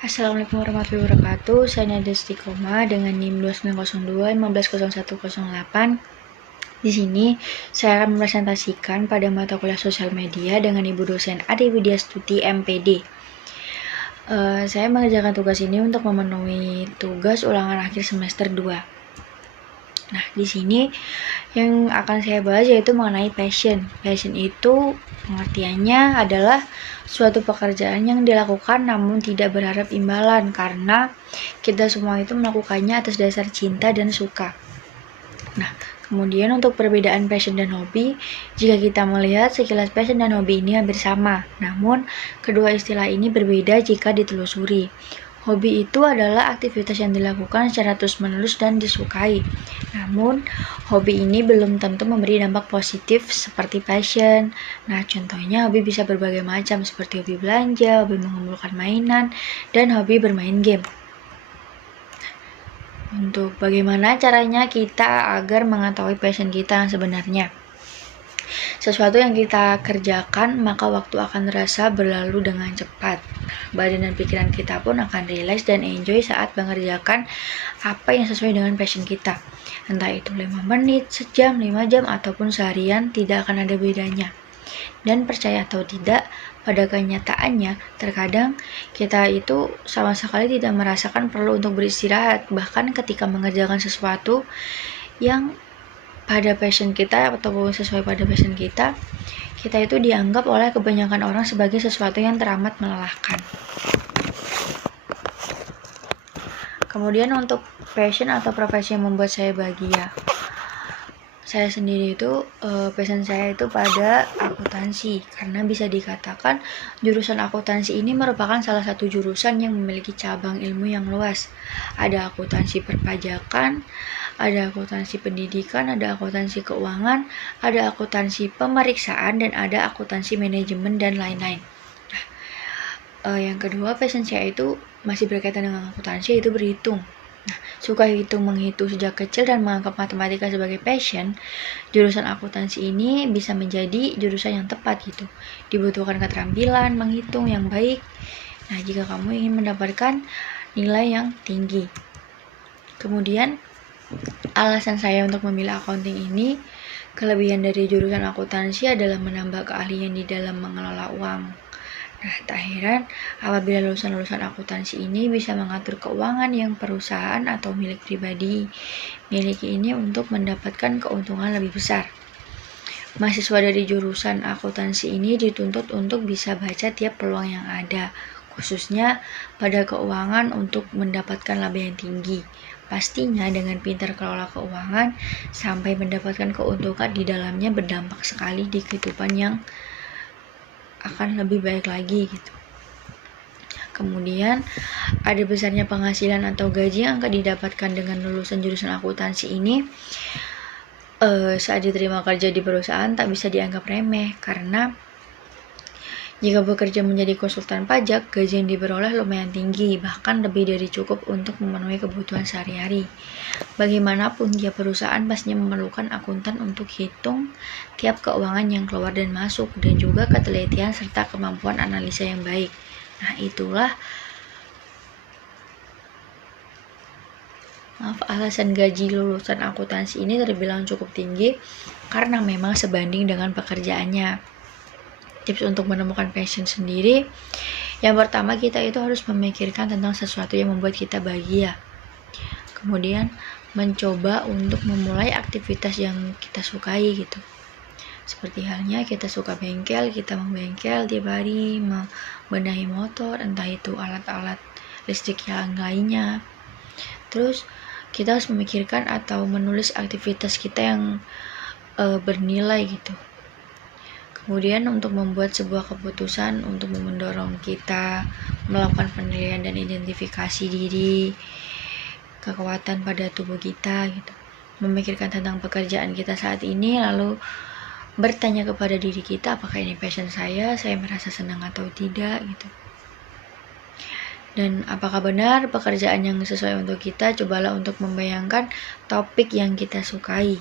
Assalamualaikum warahmatullahi wabarakatuh. Saya Nadia Istiqomah dengan NIM 2902 150108. Di sini saya akan mempresentasikan pada mata kuliah sosial media dengan Ibu dosen Ade Widyastuti MPD. Saya mengerjakan tugas ini untuk memenuhi tugas ulangan akhir semester 2. Nah, di sini yang akan saya bahas yaitu mengenai passion. Passion itu pengertiannya adalah suatu pekerjaan yang dilakukan namun tidak berharap imbalan, karena kita semua itu melakukannya atas dasar cinta dan suka. Nah, kemudian untuk perbedaan passion dan hobi, jika kita melihat sekilas passion dan hobi ini hampir sama, namun kedua istilah ini berbeda jika ditelusuri. Hobi itu adalah aktivitas yang dilakukan secara terus-menerus dan disukai. Namun, hobi ini belum tentu memberi dampak positif seperti passion. Nah, contohnya hobi bisa berbagai macam seperti hobi belanja, hobi mengumpulkan mainan, dan hobi bermain game. Untuk bagaimana caranya kita agar mengetahui passion kita yang sebenarnya? Sesuatu yang kita kerjakan, maka waktu akan terasa berlalu dengan cepat. Badan dan pikiran kita pun akan rileks dan enjoy saat mengerjakan apa yang sesuai dengan passion kita. Entah itu 5 menit, sejam, 5 jam, ataupun seharian, tidak akan ada bedanya. Dan percaya atau tidak, pada kenyataannya, terkadang kita itu sama sekali tidak merasakan perlu untuk beristirahat. Bahkan ketika mengerjakan sesuatu yang pada passion kita ataupun sesuai pada passion kita itu dianggap oleh kebanyakan orang sebagai sesuatu yang teramat melelahkan. Kemudian untuk passion atau profesi yang membuat saya bahagia, saya sendiri itu passion saya itu pada akuntansi, karena bisa dikatakan jurusan akuntansi ini merupakan salah satu jurusan yang memiliki cabang ilmu yang luas. Ada akuntansi perpajakan, ada akuntansi pendidikan, ada akuntansi keuangan, ada akuntansi pemeriksaan, dan ada akuntansi manajemen dan lain-lain. Nah, yang kedua passion saya itu masih berkaitan dengan akuntansi, yaitu berhitung. Nah, suka menghitung sejak kecil dan menganggap matematika sebagai passion, jurusan akuntansi ini bisa menjadi jurusan yang tepat gitu. Dibutuhkan keterampilan menghitung yang baik. Nah, jika kamu ingin mendapatkan nilai yang tinggi. Kemudian alasan saya untuk memilih accounting ini, kelebihan dari jurusan akuntansi adalah menambah keahlian di dalam mengelola uang. Nah, tak heran apabila lulusan-lulusan akuntansi ini bisa mengatur keuangan yang perusahaan atau milik pribadi miliki ini untuk mendapatkan keuntungan lebih besar. Mahasiswa dari jurusan akuntansi ini dituntut untuk bisa baca tiap peluang yang ada, khususnya pada keuangan untuk mendapatkan laba yang tinggi. Pastinya dengan pintar kelola keuangan sampai mendapatkan keuntungan di dalamnya berdampak sekali di kehidupan yang akan lebih baik lagi gitu. Kemudian ada besarnya penghasilan atau gaji yang akan didapatkan dengan lulusan jurusan akuntansi ini. Saat diterima kerja di perusahaan tak bisa dianggap remeh, karena jika bekerja menjadi konsultan pajak, gaji yang diperoleh lumayan tinggi, bahkan lebih dari cukup untuk memenuhi kebutuhan sehari-hari. Bagaimanapun, tiap perusahaan pastinya memerlukan akuntan untuk hitung tiap keuangan yang keluar dan masuk, dan juga ketelitian serta kemampuan analisa yang baik. Nah, itulah alasan gaji lulusan akuntansi ini terbilang cukup tinggi, karena memang sebanding dengan pekerjaannya. Tips untuk menemukan passion sendiri, yang pertama kita itu harus memikirkan tentang sesuatu yang membuat kita bahagia. Kemudian mencoba untuk memulai aktivitas yang kita sukai gitu. Seperti halnya kita suka bengkel, kita membengkel tiap hari, membenahi motor, entah itu alat-alat listrik yang lainnya. Terus kita harus memikirkan atau menulis aktivitas kita yang bernilai gitu. Kemudian untuk membuat sebuah keputusan untuk mendorong kita melakukan penilaian dan identifikasi diri, kekuatan pada tubuh kita gitu. Memikirkan tentang pekerjaan kita saat ini, lalu bertanya kepada diri kita, apakah ini passion saya merasa senang atau tidak gitu. Dan apakah benar pekerjaan yang sesuai untuk kita? Cobalah untuk membayangkan topik yang kita sukai.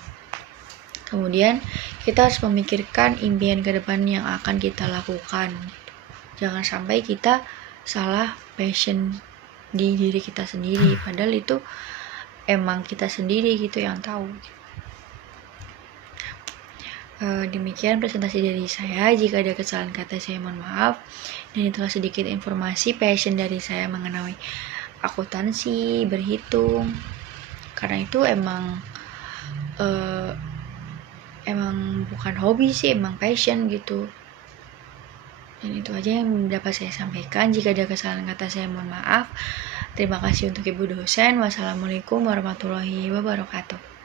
Kemudian kita harus memikirkan impian ke depan yang akan kita lakukan. Jangan sampai kita salah passion di diri kita sendiri, padahal itu emang kita sendiri gitu yang tahu. Demikian presentasi dari saya. Jika ada kesalahan kata saya mohon maaf. Dan itulah sedikit informasi passion dari saya mengenai akuntansi, berhitung. Karena itu emang bukan hobi sih, emang passion gitu. Dan itu aja yang dapat saya sampaikan. Jika ada kesalahan kata saya mohon maaf. Terima kasih untuk Ibu dosen. Wassalamualaikum warahmatullahi wabarakatuh.